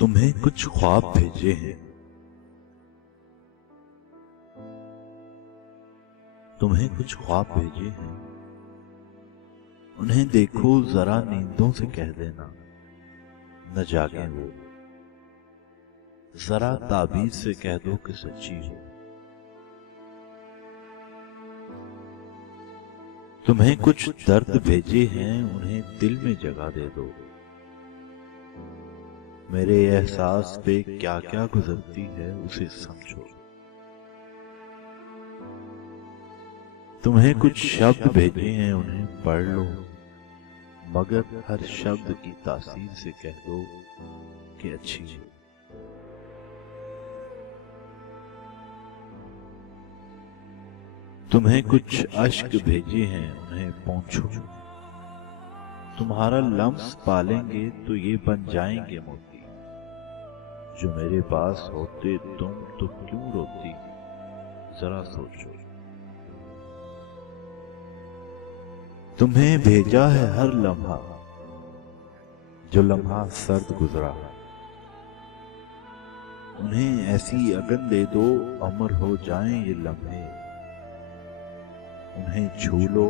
تمہیں کچھ خواب بھیجے ہیں، تمہیں کچھ خواب بھیجے ہیں، انہیں دیکھو ذرا نیندوں سے کہہ دینا نہ جاگیں وہ، ذرا تعبیر سے کہہ دو کہ سچی ہو۔ تمہیں کچھ درد بھیجے ہیں، انہیں دل میں جگہ دے دو، میرے احساس پہ کیا کیا گزرتی ہے اسے سمجھو۔ تمہیں کچھ شبد بھیجے ہیں، انہیں پڑھ لو، مگر ہر شبد کی تاثیر سے کہہ دو کہ اچھی ہو۔ تمہیں کچھ اشک بھیجے ہیں، انہیں پونچھو، تمہارا لمس پالیں گے تو یہ بن جائیں گے موتی، جو میرے پاس ہوتے تم تو کیوں روتی، ذرا سوچو۔ تمہیں بھیجا ہے ہر لمحہ، جو لمحہ سرد گزرا، انہیں ایسی اگن دے دو امر ہو جائیں یہ لمحے، انہیں چھو لو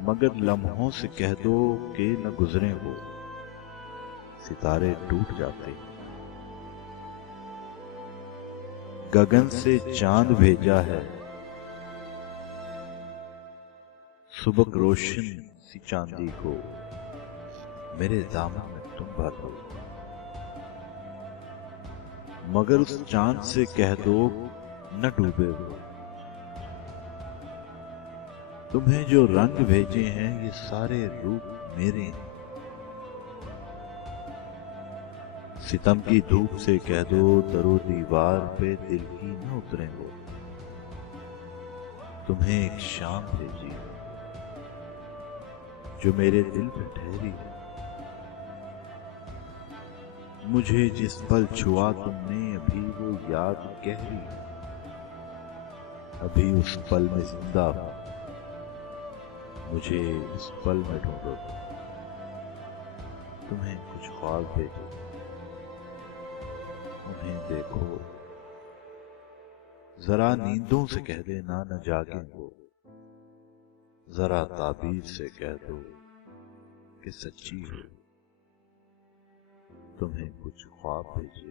مگر لمحوں سے کہہ دو کہ نہ گزریں وہ، ستارے ٹوٹ جاتے۔ گگن سے چاند بھیجا ہے، سبک روشن سی چاندی کو، میرے دامن میں تم بھر دو، مگر اس چاند سے کہہ دو نہ ڈوبے وہ۔ تمہیں جو رنگ بھیجے ہیں یہ سارے روپ میرے ہیں، ستم کی دھوپ سے کہہ دو در و دیوار پہ دل کی نہ اتریں وہ۔ تمہیں ایک شام بھیجی ہے جو میرے دل پہ ٹھہری ہے، مجھے جس پل چھوا تم نے ابھی وہ یاد گہری ہے، ابھی اس پل میں زندہ ہوں، مجھے اس پل میں ڈھونڈو۔ تمہیں کچھ خواب بھیجے، انہیں دیکھو ذرا نیندوں سے کہہ دینا نہ جاگیں وہ، ذرا تعبیر سے کہہ دو کہ سچی ہو۔ تمہیں کچھ خواب بھیجے۔